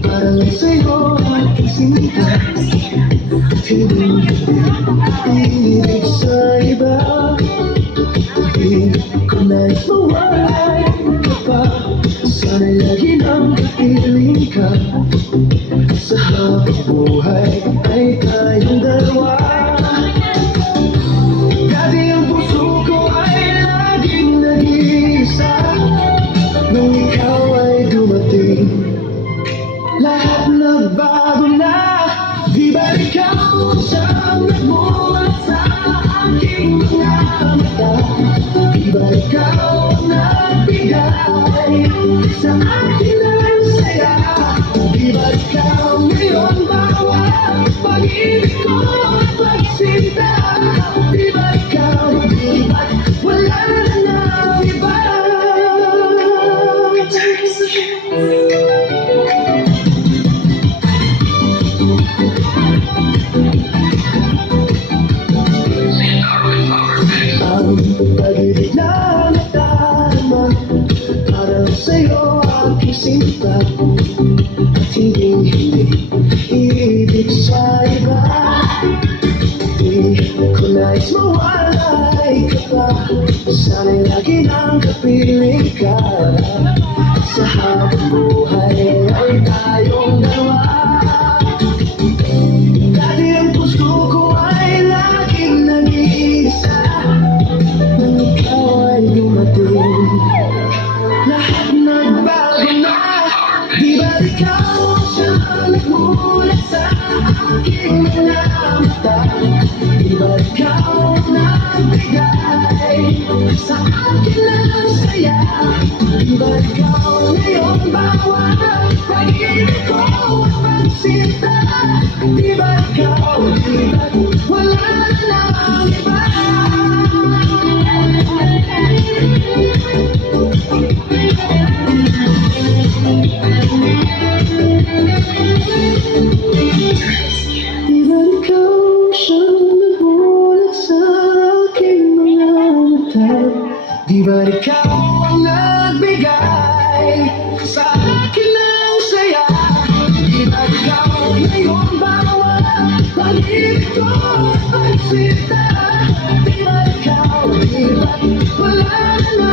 Parang sa'yo aking sinta, hindi ibig sa iba. Di ko nais mawalay ka pa, sana'y lagi nang kapiling ka. Sa habang buhay ay tayong dalawa. Dati ang puso ko ay laging nag-iisa, nung ikaw ay dumating, lahat nagbago na. Di ba ikaw siyang nagmulat sa aking mga mata? Di ba ikaw nagbigay sa akin ng saya? Di ba ikaw ngayon bawat pag-ibig ko at pagsinta? Di ba ikaw, di ba wala na iba? Ang pag-ibig na nadarama, parang sa'yo aking sinta, at hindi ibig sa iba. Di ko nais mawalay ka pa, sana'y lagi nang kapiling ka. Sa habang buhay ay tayong dalawa. Dati ang puso ko ay laging nag-iisa, nung ikaw ay dumating, lahat nagbago na. Di ba ikaw siyang nagmulat sa aking mga mata? Di ba ikaw nagbigay sa akin ng saya? Di ba ikaw ngayon bawat pag-ibig ko at pagsinta? Di ba ikaw, di ba wala na iba? Di ba ikaw siyang nagmulat sa aking mga mata? Di ba ikaw ang nagbigay sa akin ng saya? Di ba ikaw ngayon bawat pag-ibig ko at pagsinta? Di ba ikaw, di ba wala na